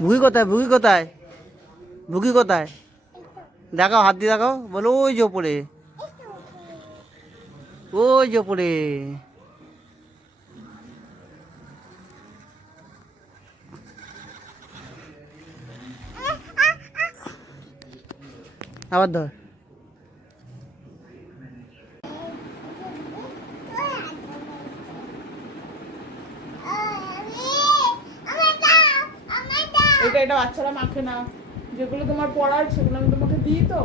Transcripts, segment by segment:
ভুগি কোথায়? ভুগি কোথায়? ভুগি কোথায়? দেখাও, হাত দিয়ে দেখাও। বলো ওই যে ওপরে, ওই যে ওপরে। আবার ধর। এটা এটা বাচ্চারা মাখে না, যেগুলো তোমার পড়ার সেগুলো আমি তোমাকে দিই তো।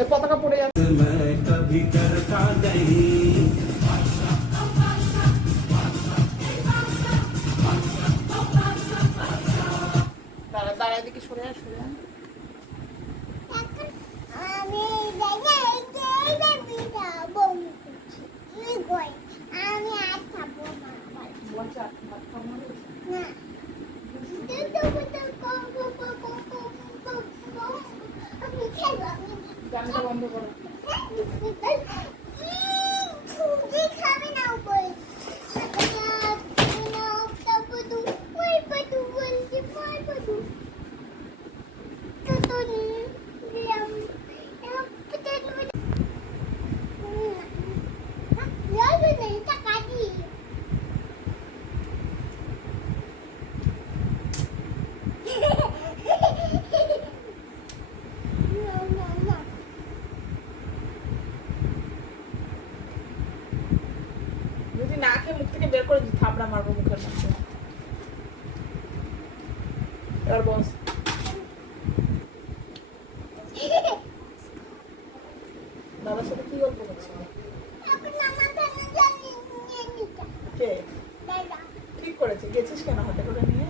এই পতাকা পড়ে যাচ্ছে। দাঁড়া দাঁড়া, এদিকে সরে আয়, সরে আয়। জানলা বন্ধ করো। যদি না খেয়ে মুখ থেকে বের করে থাপড়া মারবো মুখের মধ্যে। এবার বস। দাদার সাথে কি গল্প করছিল? কে ঠিক করেছে? গেছিস কেন হাতে করে নিয়ে?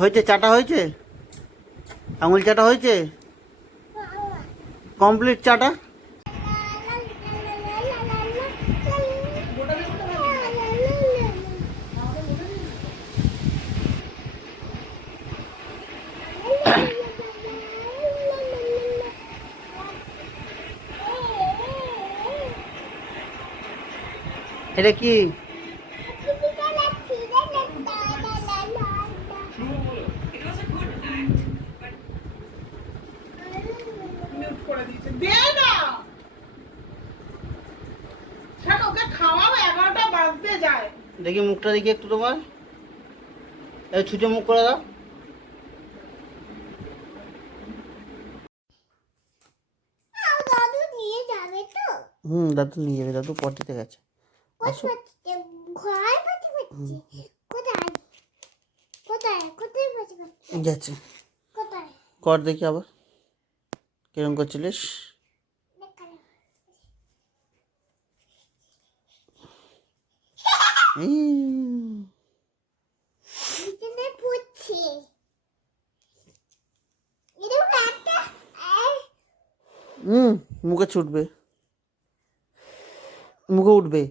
হয়েছে, চাটা হয়েছে, আঙুল চাটা হয়েছে, কমপ্লিট চাটা। এটা কি? দেখি মুখটা, দেখি একটু তোমার। এই ছুটে মুখ করে দাও। দাদু নিয়ে যাবে, দাদু পটিতে গেছে। গেছে। কর দেখি আবার কিরম করছিলিস। মুখে ছুটবে, মুখে উঠবে।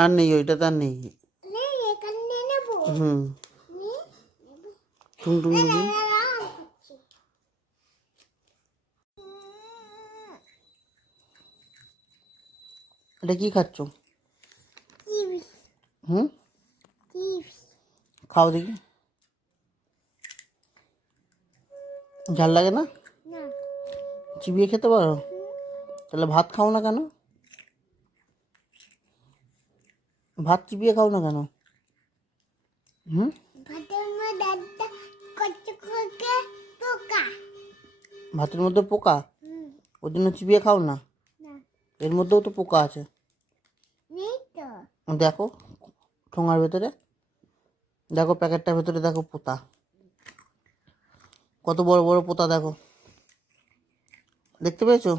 আর নেই, ওইটা তো আর নেই। টুং টুং টুং। এটা কি খাচ্ছ? খাও দেখি। ঝাল লাগে না? চিবিয়ে খেতে পারো? তাহলে ভাত খাও না কেন? ভাত চিবিয়ে খাও না কেন? ভাতের মধ্যে পোকা, ওই জন্য চিবিয়ে খাও না? এর মধ্যেও তো পোকা আছে, দেখো ঠোঙার ভেতরে, দেখো প্যাকেটটার ভেতরে, দেখো পোতা, কত বড় বড় পোতা দেখো, দেখতে পেয়েছো?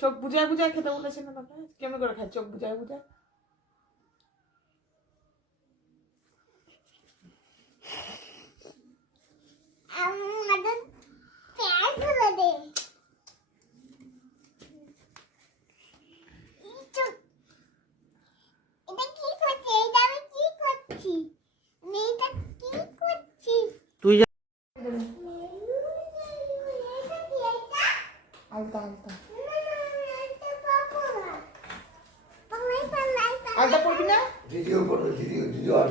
চোখ বুঝায় বুঝায় খেতে বলেছে না তারপরে কেমন করে খায়? চোখ বুঝায় বুঝায়। ভিডিও করো, ভিডিও আর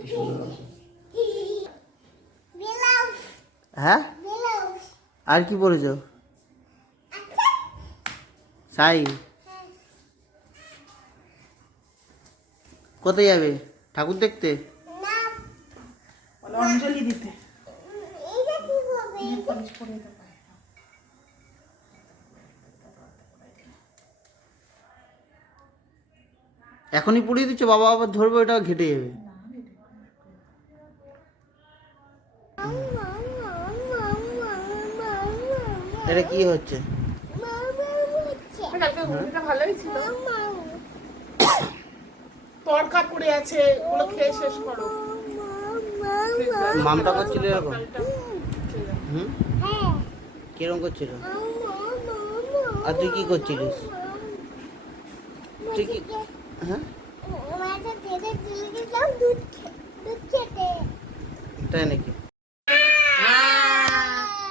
কি সুন্দর। হ্যাঁ আর কি পড়েছ? সাই কোথায় যাবে? ঠাকুর দেখতে? বলে অঞ্জলি দিতে। এখনই পড়িয়ে দিচ্ছ? বাবা আবার ধরবে, ওটা ঘেটে যাবে। এটা কি হচ্ছে? কালকে ঘুমটা ভালোই ছিল। তরকা পড়ে আছে, ওগুলো খেয়ে শেষ করো। মামটা করছিল এরকম? হুম, কিরকম করছিল? আর তুই কি করছিলিস? তুই কি? হ্যাঁ, তাই নাকি?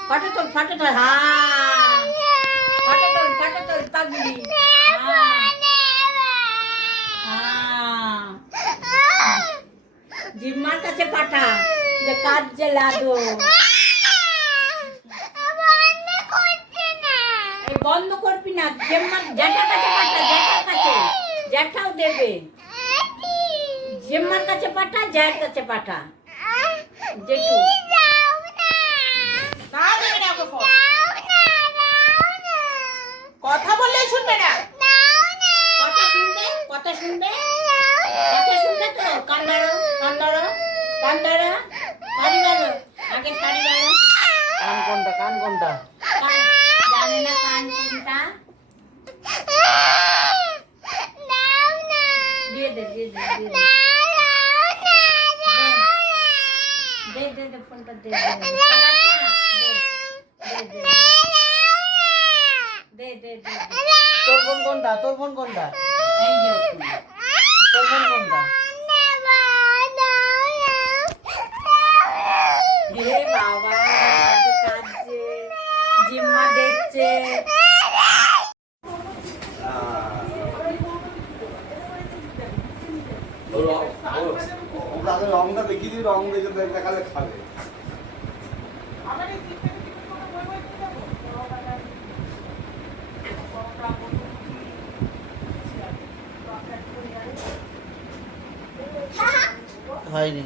ফটো তোল হ্যাঁ ফটো তোল পাগলি জিম্মার কাছে পাঠা যে কাজ যে লাগো এই বন্ধ করবি না, জিম্মার জ্যাঠার কাছে পাঠা, জ্যাঠার কাছে, জ্যাঠাও দেবে। জিম্মার কাছে পাঠা, জ্যাঠার কাছে পাঠা, জেঠু কথা বললে শুনবে না। কথা শুনবে কথা শুনবে কথা শুনবে তো কান ধরো কান ধরো কান ধরো শাড়ি ধরো আগে শাড়ি ধরো কান কোনটা? কান কোনটা? জানে না কান কোনটা দিয়ে দে দিয়ে দে দিয়ে দে দে দে দে ফোনটা দে দে দে দে তোর ফোন কোনটা? তোর ফোন কোনটা? এই যে তোর ফোন কোনটা? হে বাবা কাঁদছে, জিম্মা দেখছে। তাকে রংটা দেখিয়ে দিই, রং দেখে দেখালে খাবে। আমার এই দিক থেকে কি কোনো বই বই দিয়ে যাবো? হয়নি।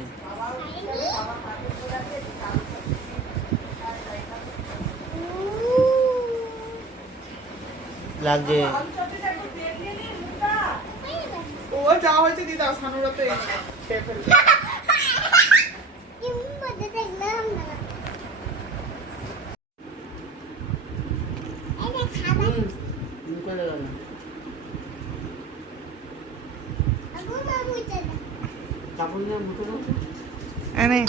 লাগছে। ও যা হয়েছে দিদা সানুরা তো খেয়ে ফেলবে। মুখে লেগে গেল। কাপড় নিয়ে মুখে লেগে। এনে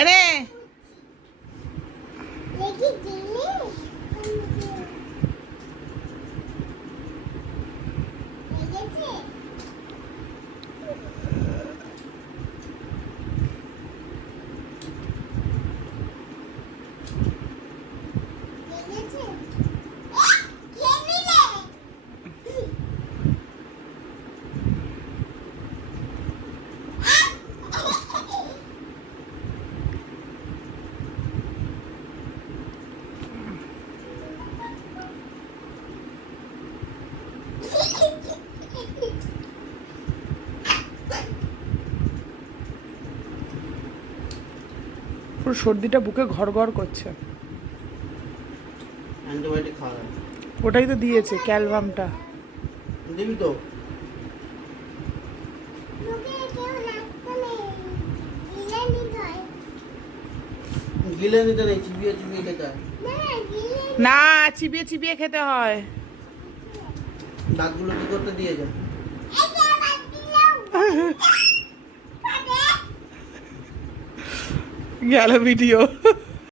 এনে পুরো সর্দিটা বুকে ঘর ঘর করছে। অ্যান্টিবায়োটিক খাওয়া যায়। ওটাই তো দিয়েছে ক্যালভামটা। দিবি তো? গিলে নিতে নেই, চিবিয়ে চিবিয়ে খেতে হয়। না চিবিয়ে চিবিয়ে খেতে হয়। দাঁতগুলো কি করতে দিয়ে যায়? গেল ভিডিও।